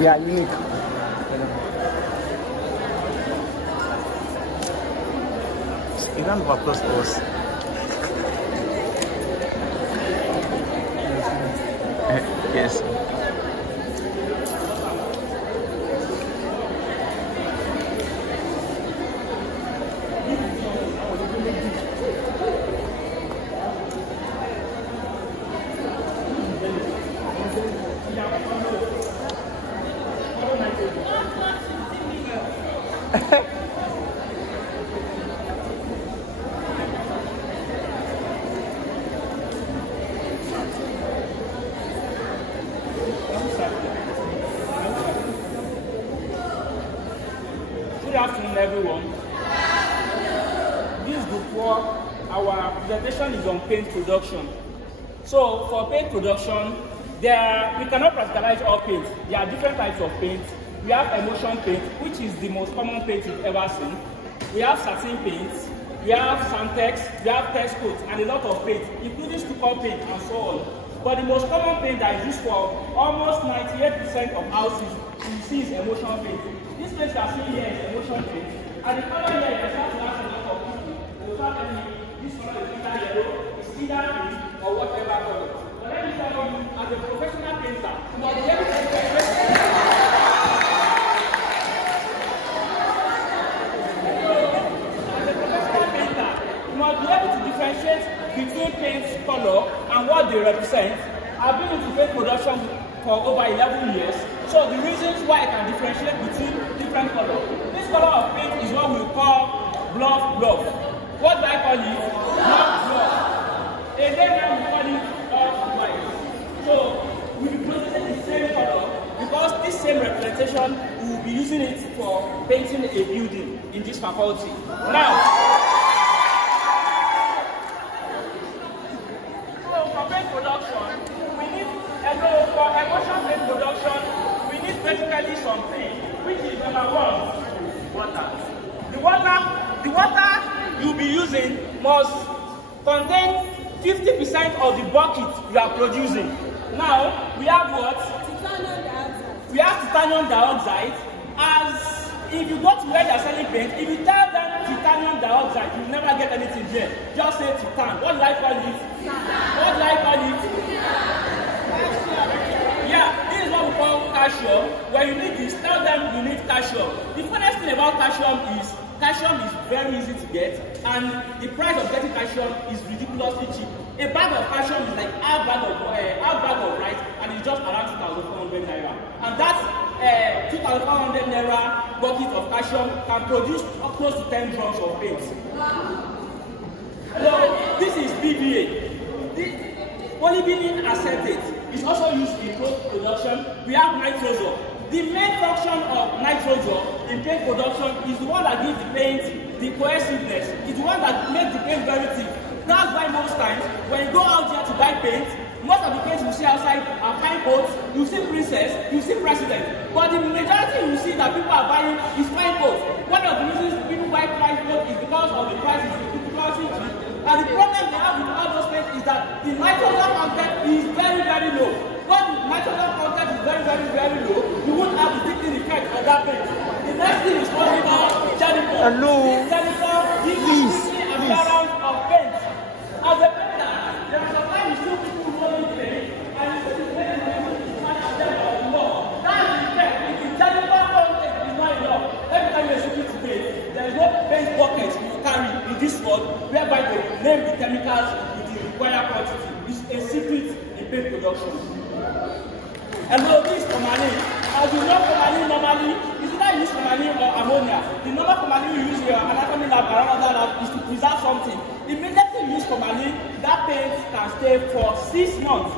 They are unique. A round of applause for us. Yes. Good afternoon, everyone. This group 4, our presentation is on paint production. So, for paint production, we cannot practicalize all paint. There are different types of paint. We have emulsion paint, which is the most common paint you've ever seen. We have satin paint, we have Santex, we have test coat, and a lot of paint, including stucco paint and so on. But the most common paint that is used for almost 98% of houses you see is emulsion paint. This paint you are seeing here is emulsion paint, and the color here is not to ask a lot of people. You start telling me this color is either yellow, it's either green, or whatever color. But let me tell you, as a professional painter, you must be able to differentiate. Differentiate between paint's color and what they represent. I've been into paint production for over 11 years, so the reasons why I can differentiate between different colors. This color of paint is what we call bluff. What do I call it? Bluff. Again, now we call it off-white. So we will be producing the same color because this same representation we will be using it for painting a building in this faculty. Now, for emulsion paint production, we need basically something, which is number 1, water. The water you'll be using must contain 50% of the bucket you are producing. Now, we have what? Titanium dioxide. We have titanium dioxide. As if you go to where they are selling paint, if you tell them titanium dioxide, you'll never get anything there. Just say titan. What do I call it? What do I call it? Yeah, this is what we call calcium. When you need this, tell them you need calcium. The funniest thing about calcium is very easy to get, and the price of getting calcium is ridiculously cheap. A bag of calcium is like half bag of rice, and it's just around 2,400 naira. And that 2,400 naira bucket of calcium can produce close to 10 drums of paint. So this is PVA. Polyvinyl acetate is also used in paint production. We have nitrogen. The main function of nitrogen in paint production is the one that gives the paint the cohesiveness. It's the one that makes the paint very thick. That's why most times when you go out there to buy paint, most of the paints you see outside are fine coats. You see princess, you see president. But the majority you see that people are buying is fine coats. One of the reasons people buy fine coats is because of the price is ridiculously cheap. And the problem they have with all those paints is that the nitrogen content is very, very low. When the nitrogen content is very, very, very low, you won't have the thickning effect of that paint. The next thing is what we call jellicle. Hello. This jellicle gives you the appearance of paint. As a painter, there are sometimes you see people who only paint, and you see the paint is not at them of the law. That's the effect. If the jellicle content is not enough, every time you're shooting to paint, there is no paint bucket you carry in this world whereby they name the chemicals with the required quantity. It's a secret in paint production. Hello, this is formalin. As you know, formalin normally is either use formalin or ammonia. The normal formalin you use in your anatomy lab or another lab is to preserve something. Immediately you use formalin, that paint can stay for 6 months.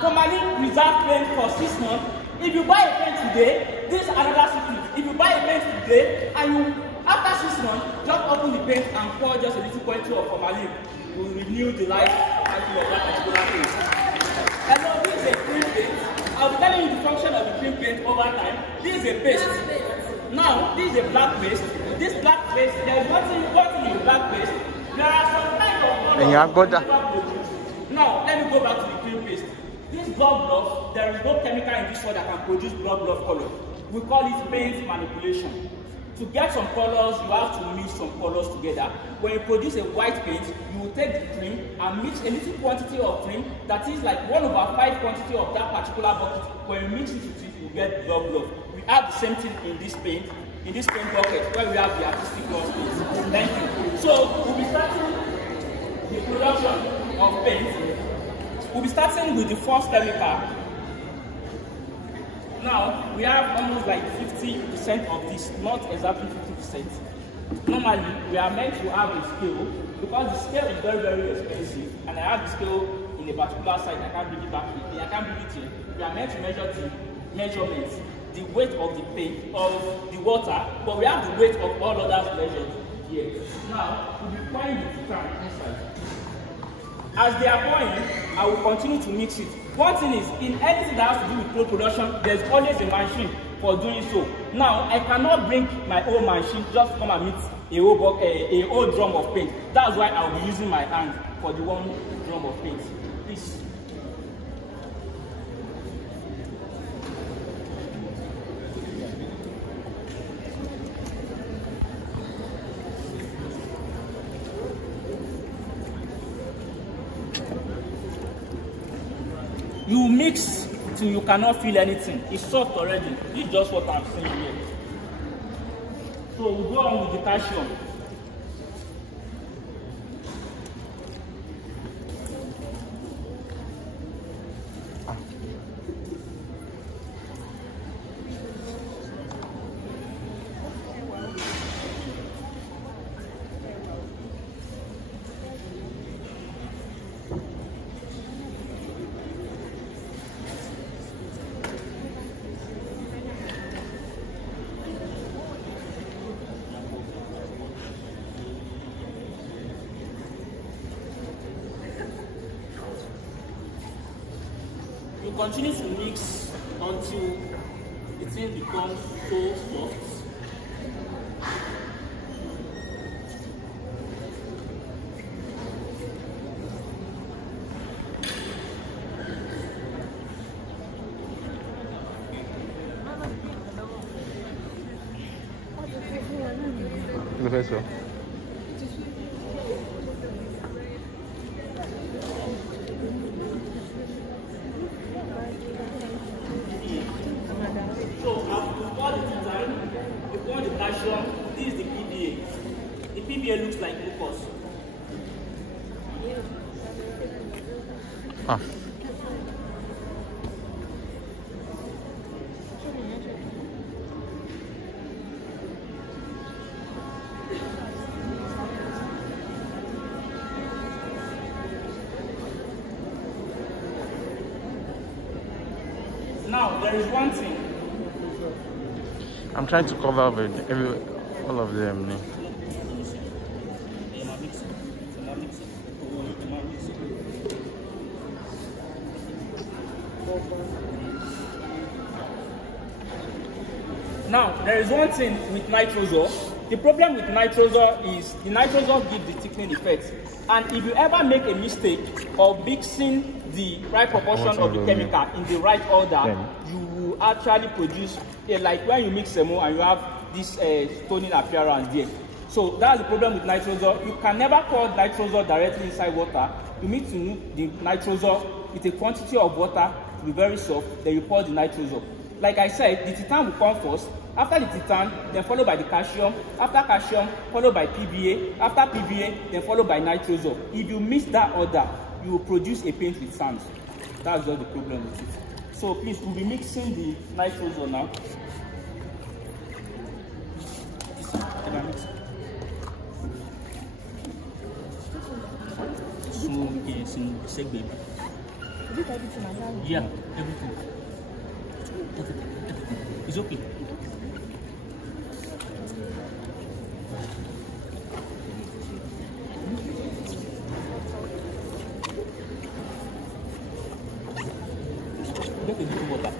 Formalin preserve paint for 6 months. If you buy a paint today, this is another secret. If you buy a paint today and you after 6 months, just open the paint and pour just a little quantity of formalin. You will renew the life cycle of that particular paint. Hello, this is a cream paint. I'll be telling you the function of the cream paint over time. This is a paste. Now, this is a black paste. This black paste, there is one thing in black paste. There are some kind of colors. Now, let me go back to the cream paste. This blood bluff, there is no chemical in this one that can produce blood bluff color. We call it paint manipulation. To get some colors, you have to mix some colors together. When you produce a white paint, you will take the cream and mix a little quantity of cream that is like 1/5 quantity of that particular bucket. When you mix it with it, you get blood bluff. We have the same thing in this paint bucket where we have the artistic gloss paint. Thank you. So we'll be starting the production of paint. We'll be starting with the first chemical. Now, we have almost like 50% of this, not exactly 50%. Normally, we are meant to have a scale because the scale is very, very expensive. And I have the scale in a particular site. I can't bring it back here. I can't bring it here. We are meant to measure the measurements, the weight of the paint, of the water, but we have the weight of all others measured here. Now, we'll be pouring the tank inside. As they are boiling, I will continue to mix it. One thing is, in anything that has to do with clothes production, there's always a machine for doing so. Now, I cannot bring my own machine just to come and mix a whole drum of paint. That's why I'll be using my hand for the one drum of paint. Please. You mix till you cannot feel anything. It's soft already. This is just what I'm saying here. So we'll go on with the calcium. You continue to mix until the thing becomes so soft. Professor. So before the design, before the calcium, this is the PBA. The PBA looks like glucose. Now, there is one thing. I'm trying to cover with all of them. Now, there is one thing with nitrosol. The problem with nitrosol is the nitrosol gives the thickening effect. And if you ever make a mistake of mixing the right proportion of the chemical in the right order, you will actually produce, like when you mix semo and you have this stoning appearance there. So that's the problem with nitrosol. You can never pour nitrosol directly inside water. You need to mix the nitrosol with a quantity of water to be very soft, then you pour the nitrosol. Like I said, the titan will come first. After the titan, then followed by the calcium. After calcium, followed by PBA. After PBA, then followed by nitrosol. If you miss that order, you will produce a paint with sand. That's just the problem with it. So please, we'll be mixing the nitrogen now. Yeah, everything. It's okay. Get a little water.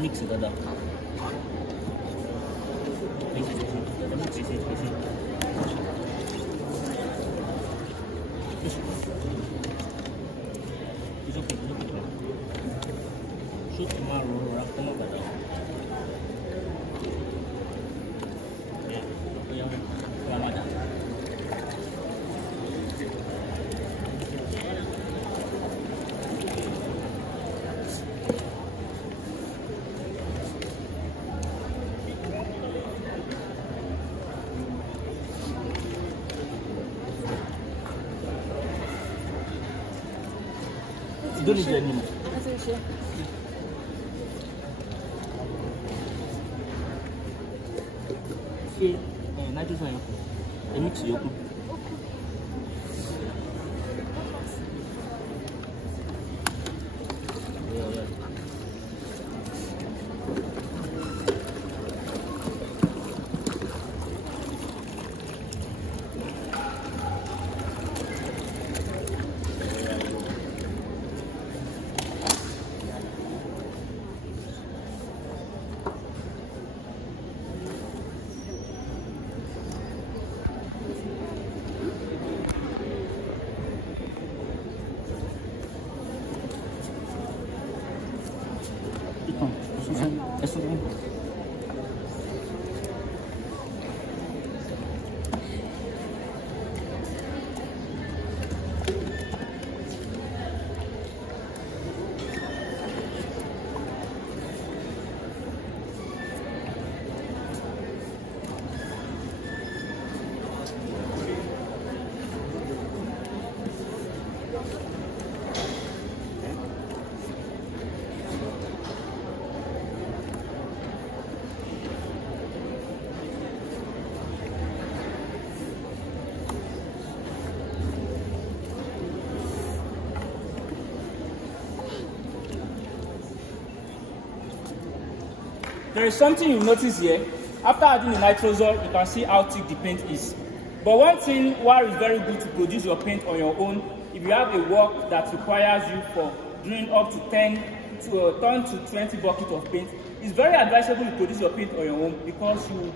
Mix it together. Mix it. It's okay. Shoot tomorrow, wrap them up. Don't need anymore. See, nitrogen. Mix it. There is something you notice here. After adding the nitrosol, you can see how thick the paint is. But one thing why it's very good to produce your paint on your own, if you have a work that requires you for doing up to 10 to 20 buckets of paint, it's very advisable to produce your paint on your own because you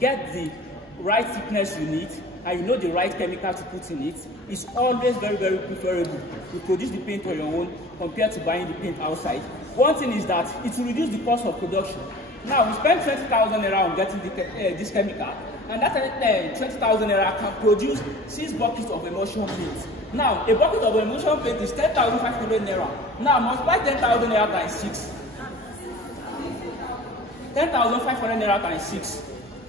get the right thickness you need and you know the right chemical to put in it. It's always very, very preferable to produce the paint on your own compared to buying the paint outside. One thing is that it will reduce the cost of production. Now, we spend 20,000 naira on getting this chemical, and that 20,000 naira can produce 6 buckets of emulsion paint. Now, a bucket of emulsion paint is 10,500 naira. Now, multiply 10,000 naira times 6. 10,500 naira times 6.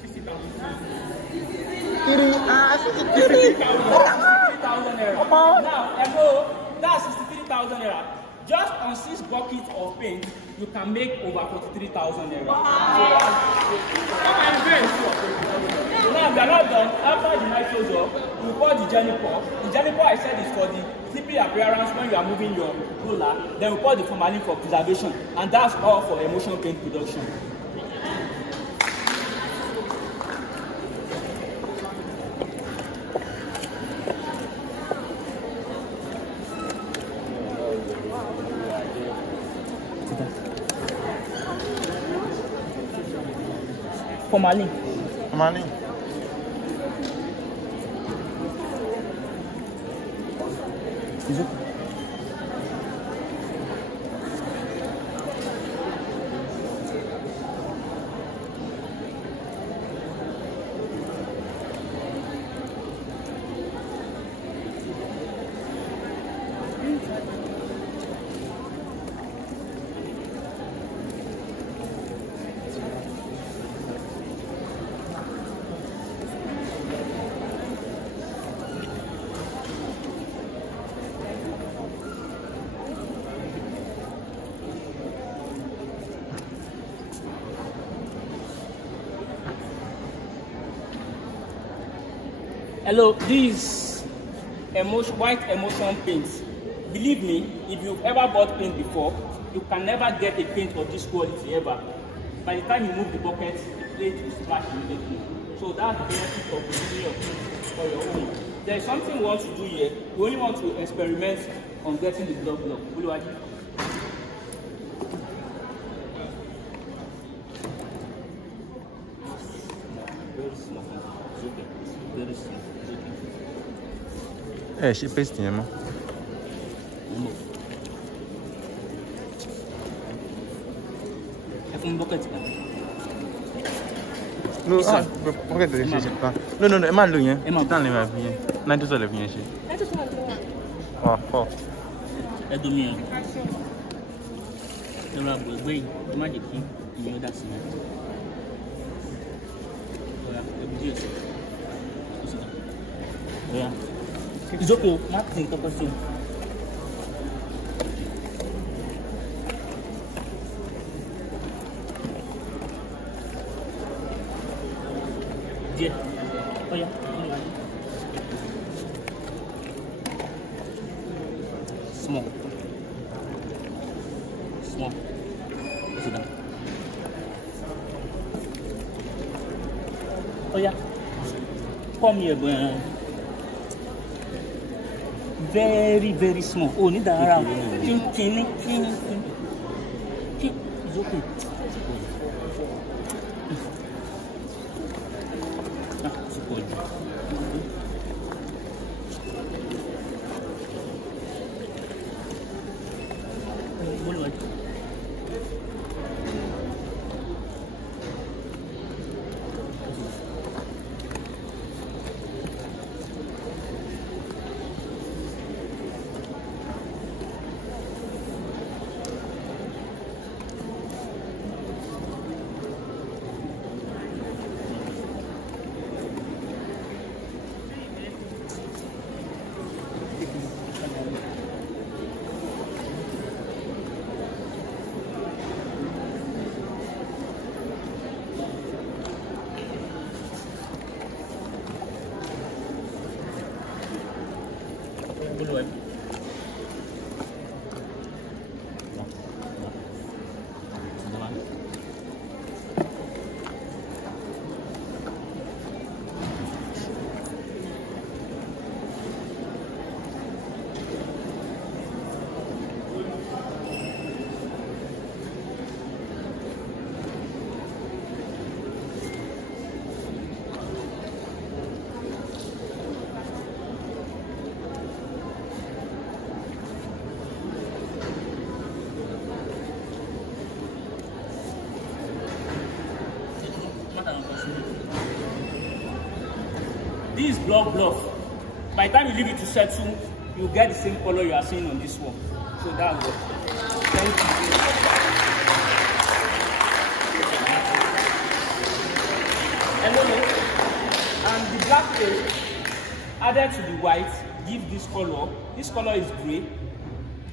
63,000 naira. Now, that's 63,000 naira. Just on 6 buckets of paint, you can make over 43,000 naira. Wow. So now we are not done. After the night close up, we pour the jelly pot. The jelly pot I said is for the slippery appearance when you are moving your roller. Then we pour the formalin for preservation, and that's all for emulsion paint production. Formalin. Formalin. Is it? Hello, this white emulsion paint. Believe me, if you've ever bought paint before, you can never get a paint of this quality ever. By the time you move the bucket, the plate will splash immediately. So that's the benefit of using your paint for your own. There is something we want to do here. We only want to experiment on getting the block. Uluwaji. Very small. It's okay. Very small. She pasting him. No, pourquoi tu ne sais pas? Non, Emma le vient. Emma dans les mains vient. Non, tout ça le vient chez. Oh, oh. É do minha. Eu lá bem, mais de aqui, e eu da cima. Olha, eu pedi isso. Olha. Isopor, matinho, tá passando. Dia. Olha. Small. Sudah. Oh ya. Come here, bro. Very small. Oh, ni darah. Kini. It's okay. This is block bluff. By the time you leave it to settle, you get the same color you are seeing on this one. So that's what. Thank you. Hello. And the black paste added to the white give this color. This color is gray.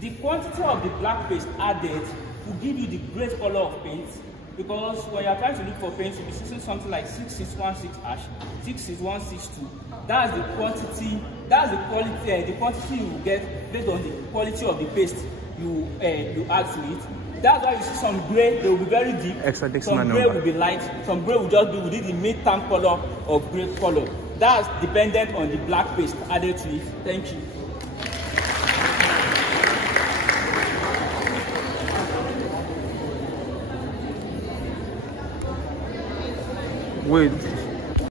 The quantity of the black paste added will give you the great color of paint, because when you are trying to look for paint, you'll be using something like 6616 ash, 66162. That's the quantity, that's the quality, the quantity you will get based on the quality of the paste you add to it. That's why you see some gray, they will be very deep. Some gray will be light, some gray will just be within the mid-tone color of gray color. That's dependent on the black paste added to it. Thank you. Wait.